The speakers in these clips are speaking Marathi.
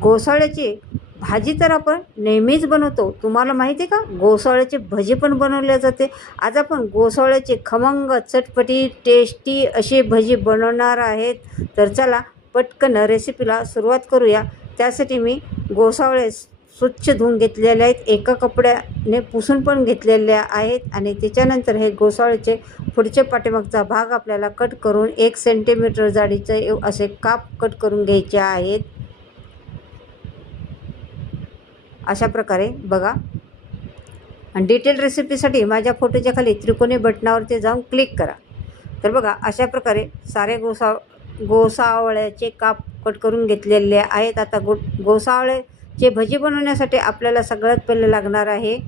घोसाळ्याची भाजी तर आपण नेहमीच बनवतो, तुम्हाला माहिती आहे का? घोसाळ्याची भजी पण बनवली जाते. आज आपण घोसाळ्याची खमंग चटपटी टेस्टी अशी भजी बनवणार आहेत. तर चला पटकन रेसिपीला सुरुवात करूया. त्यासाठी मी घोसाळे स्वच्छ धुवून घेतलेले आहेत, एका कपड्याने पुसून पण घेतलेल्या आहेत. आणि त्याच्यानंतर हे घोसाळ्याचे पुढचे पाठीमागचा भाग आपल्याला कट करून 1 सेंटीमीटर जाडीचे असे काप कट करून घ्यायचे आहेत. अशा प्रकारे बघा. आणि डिटेल रेसिपीसाठी माझ्या फोटोच्या खाली त्रिकोणी बटनावरती जाऊन क्लिक करा. तर बघा अशा प्रकारे सारे घोसावळ्याचे काप कट करून घेतलेले आहेत. आता घोसावळ्याचे भजी बनवण्यासाठी आपल्याला सगळ्यात पहिले लागणार आहे,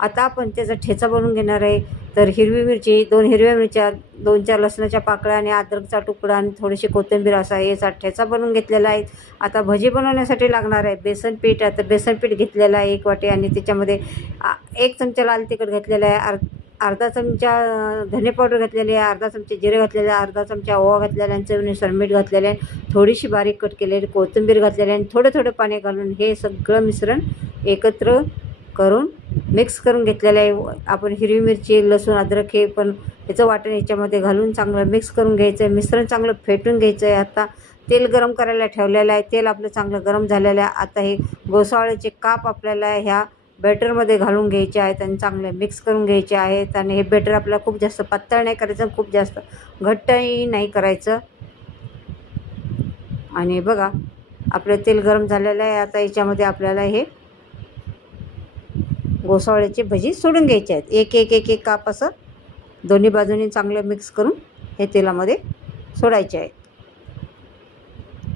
आता आपण त्याचा ठेचा बनवून घेणार आहे. तर हिरवी मिरची, 2 हिरव्या मिरच्या, 2-4 लसणाच्या पाकळ्या आणि अद्रकचा तुकडा आणि थोडीशी कोथिंबीर असा याचा ठेचा बनवून घेतलेला आहे. आता भजी बनवण्यासाठी लागणार आहे बेसन पीठ. आता बेसन पीठ घेतलेलं आहे 1 वाटी आणि त्याच्यामध्ये 1 चमचा लाल तिखट घेतलेला आहे, अर्धा चमचा धने पावडर घेतलेली आहे, अर्धा चमचा जिरे घातलेले आहे, अर्धा चमचा ओवा घातलेला आहे, चवीनुसार मीठ घातलेले आहे, थोडीशी बारीक कट केलेली कोथिंबीर घातलेली आहे आणि थोडं पाणी घालून हे सगळं मिश्रण एकत्र करून मिक्स करून घेतलेलं आहे. आपण हिरवी मिरची, लसूण, अद्रक हे पण याचं वाटण याच्यामध्ये घालून चांगलं मिक्स करून घ्यायचं आहे. मिश्रण चांगलं फेटून घ्यायचं आहे. आता तेल गरम करायला ठेवलेलं आहे, तेल आपलं चांगलं गरम झालेलं आहे. आता हे घोसावळ्याचे काप आपल्याला ह्या बॅटरमध्ये घालून घ्यायचे आहेत आणि चांगले मिक्स करून घ्यायचे आहेत. आणि हे बॅटर आपल्याला खूप जास्त पातळ नाही करायचं, खूप जास्त घट्टही नाही करायचं. आणि बघा आपलं तेल गरम झालेलं आहे. आता याच्यामध्ये आपल्याला हे घोसावळ्याची भजी सोडून घ्यायचे आहेत. एक काप असं दोन्ही बाजूनी चांगलं मिक्स करून हे तेलामध्ये सोडायचे आहेत.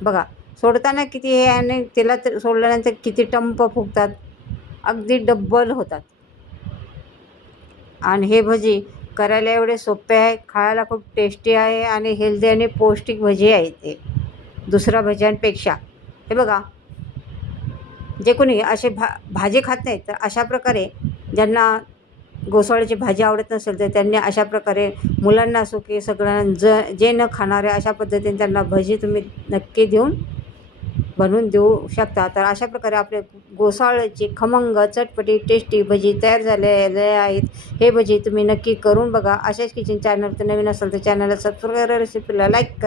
बघा सोडताना किती हे आणि तेलात सोडल्यानंतर किती टंप फुगतात, अगदी डब्बल होतात. आणि हे भजी करायला एवढे सोपे आहे, खायला खूप टेस्टी आहे आणि हेल्दी आणि पौष्टिक भजी आहे ते दुसऱ्या भज्यांपेक्षा. हे बघा जे कोणी असे भाजी खात नाहीत तर अशा प्रकारे, ज्यांना घोसाळ्याची भाजी आवडत नसेल तर त्यांनी अशा प्रकारे मुलांना असो की सगळ्यांना जे न खाणारे अशा पद्धतीने त्यांना भजी तुम्ही नक्की बनवून देऊ शकता. तर अशा प्रकारे आपले घोसाळ्याची खमंग चटपटी टेस्टी भजी तयार झालेले आहेत. हे भजी तुम्ही नक्की करून बघा. अशाच किचन चॅनल तर नवीन असेल तर चॅनलला सबस्क्राईब करा, रेसिपीला लाईक करा.